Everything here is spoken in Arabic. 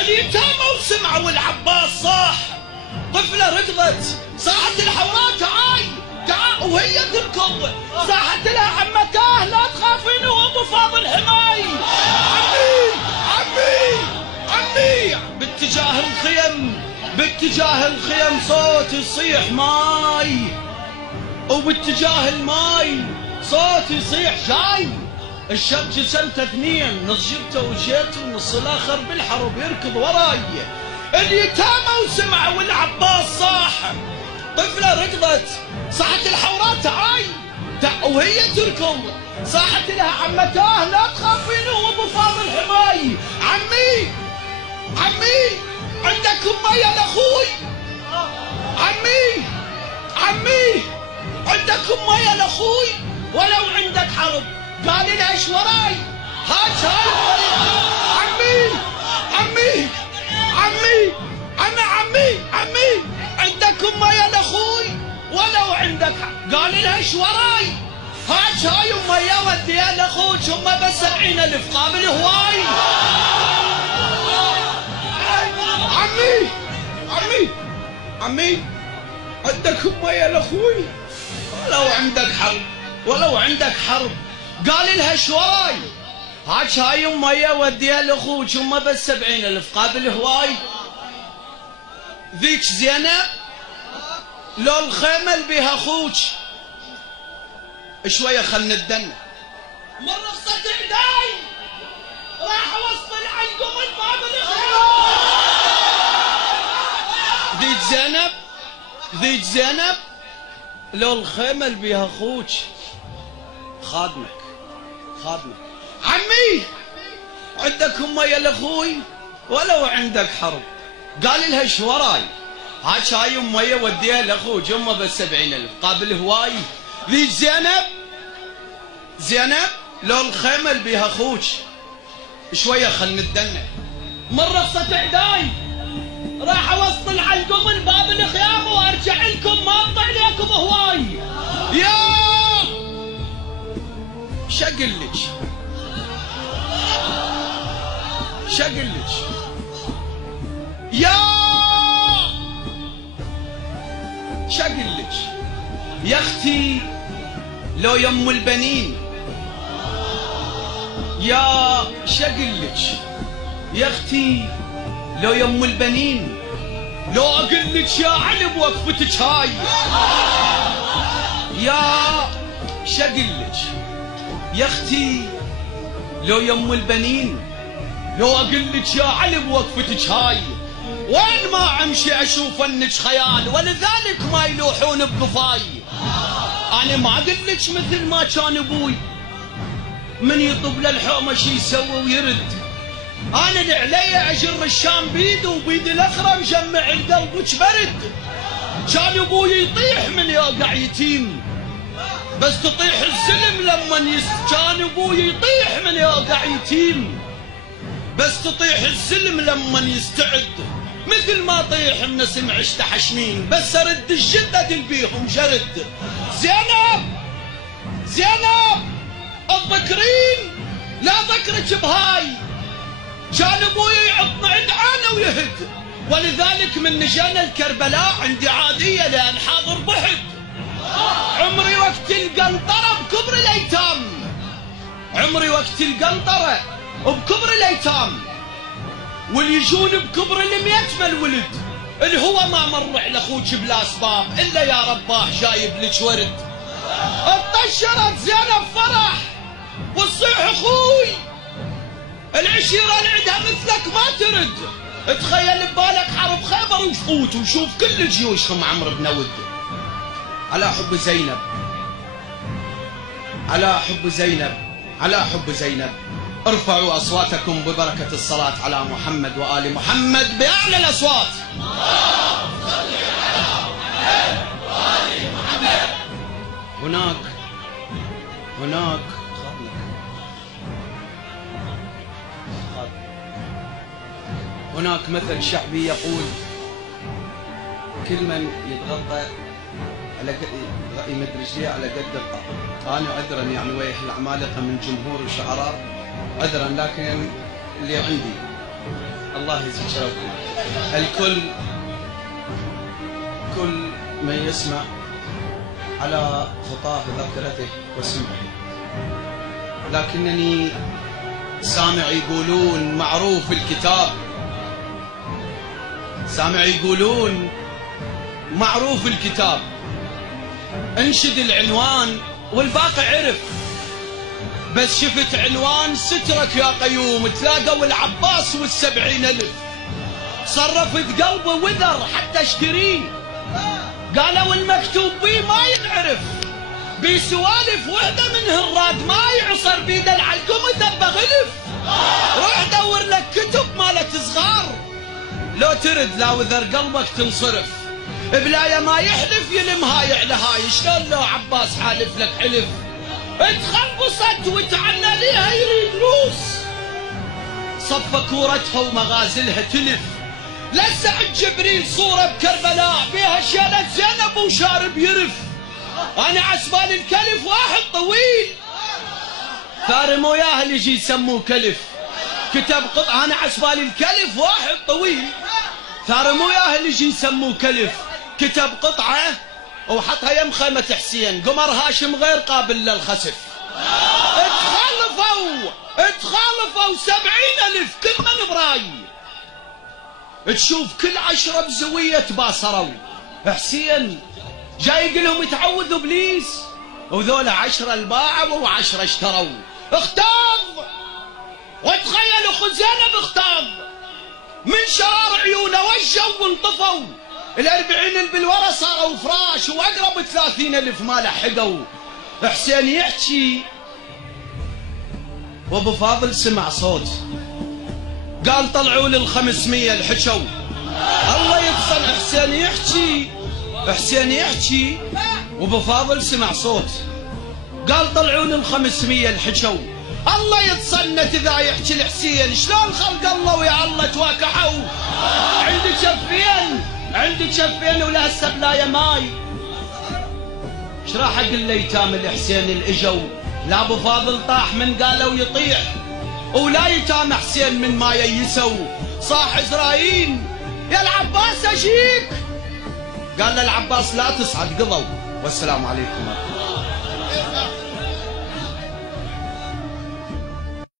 اليتامى وسمعوا العباس صاح، طفلة ركضت صاحت الحوراء تعال وهي تركض، صاحت لها عمتاه لا تخافين وابو فاضل حماي. عمي باتجاه الخيم صوت يصيح ماي، وباتجاه الماي صوت يصيح جاي. الشب جسمته اثنين، نص جبته وجيته ونص الاخر بالحرب يركض وراي. اليتامى وسمعوا العباس صاح، طفله ركضت صاحت الحوراء تعاي وهي تركض، صاحت لها عمتاه لا تخافين وابو فاضل حماي. عمي عندكم مية لاخوي؟ عمي عندكم مية لاخوي ولو عندك حرب؟ قال لها ايش وراي؟ هاي عمي عندكم مية لاخوي ولو عندك حرب؟ قال لها ايش وراي؟ هاي مية وديها لاخوك، هم بس 70,000 قابل هواي. عمي عندكم مية لاخوي ولو عندك حرب؟ قال لها ايش وراي؟ هاي مية وديها لاخوك، هم بس 70,000 قابل هواي. ذيك زينب لو الخيمة اللي بيها اخوك شوية خلنا ندنا. من رخصة عداي راح اوصل عنكم الباب ذيك زينب لو الخيمة اللي بيها اخوك خادمك. عمي عندكم مية لاخوي ولو عندك حرب؟ قال لها ايش وراي؟ هاي مية وديها لاخوك، هم بس 70,000 قابل هواي. ذيك زينب لو الخيمة اللي بيها اخوك شوية خلنا ندنا. من رخصة عداي راح اوصل عنكم الباب الخيام وارجع لكم ما اقطع عليكم هواي. يا شقلك يا اختي لو يم البنين. يا شقلك يا اختي لو يم البنين، لو اقلك يا علي بوقفتك هاي. يا شقلك يا اختي لو يم البنين، لو اقلك يا علي بوقفتك هاي. وين ما امشي اشوف انك خيال، ولذلك ما يلوحون بقفاي. انا ما اقلك مثل ما كان ابوي من يطب للحومه شي يسوي ويرد. انا اللي علي اجر الشام بيدي وبيدي الاخرى مجمع القلب وجبرد. كان ابوي يطيح من يوقع يتيم، بس تطيح الزلم لما كان ابوي يطيح من يوقع يتيم، بس تطيح الزلم لما يستعد. مثل ما طيح من سمع عشت حشمين، بس ارد الجدة بيهم جرد. زينب الذكرين لا ذكرك بهاي، كان ابوي يعطنا عند عانه ويهد، ولذلك من نجانا الكربلاء عندي عاديه لان حاضر بحد. عمري وقت القنطره بكبر الايتام، عمري وقت القنطره بكبر الايتام، واللي يجون بكبر ال100 الولد. اللي هو ما مر على اخوك بلا اسباب الا يا رباه جايب لك ورد. اطشرت زينب فرح وتصيح اخوي، العشيره اللي عندها مثلك ما ترد. تخيل ببالك حرب خيبر وفوت وشوف كل جيوشهم عمرو بن ود. على حب زينب، على حب زينب، على حب زينب، ارفعوا اصواتكم ببركه الصلاه على محمد وال محمد باعلى الاصوات. اللهم صل على محمد وال محمد. هناك مثل شعبي يقول: كل من يتغطى على يمد رجليه على قد الطاق. انا عذرا يعني ويح العمالقه من جمهور الشعراء عذرا، لكن اللي عندي الله يجزيك شرفكم. الكل كل من يسمع على خطاه ذاكرته وسمعه، لكنني سامع يقولون معروف الكتاب، سامع يقولون معروف الكتاب، انشد العنوان والباقي عرف. بس شفت عنوان سترك يا قيوم، تلاقوا العباس وال70,000. صرفت قلبه وذر حتى اشتريه، قالوا المكتوب بيه ما ينعرف، بيه سوالف وحده منه الراد ما يعصر بيد العلكم دبه غلف. روح دور لك كتب مالت صغار، لو ترد لا وذر قلبك تنصرف. بلاية ما يحلف يلم هاي على هاي، شلون لو عباس حالف لك حلف؟ اتخلصت وتعنى ليها يريد روس، صف كورتها ومغازلها تلف. لسعد جبريل صورة بكربلاء بيها شالت زينب وشارب يرف. انا عسبال الكلف واحد طويل، ثار موياه اللي يجي يسموه كلف. كتب قطعة انا عسبال الكلف واحد طويل، ثار موياه اللي يجي يسموه كلف. كتب قطعة وحطها يم خيمة حسين، قمر هاشم غير قابل للخسف. اتخالفوا 70,000 كل من براي، تشوف كل 10 بزوية تباصروا. حسين جاي يقلهم يتعوذوا ابليس، وذولا 10 الباعوا و10 اشتروا. اختاض وتخيلوا خو زينب اختاض من شرار عيونه وجوا وانطفوا. 40 بالورا صاروا فراش، واقرب 30,000 ما لحقوا. حسين يحكي وابو فاضل سمع صوت، قال طلعوا لل500 الحشوا. الله يتصل حسين يحكي وابو فاضل سمع صوت، قال طلعوا لل500 الحشوا. الله يتصنت اذا يحكي الحسين، شلون خلق الله ويا الله تواكحوا. عندي شفين ولا هسه بلايه ماي، ايش راح اقول ليتام الحسين الاجوا؟ لا ابو فاضل طاح من قالوا يطيح، ولا يتام حسين من ما ييسوا. صاح إسرائيل يا العباس اجيك، قال للعباس لا تصعد قضوا. والسلام عليكم ورحمة الله.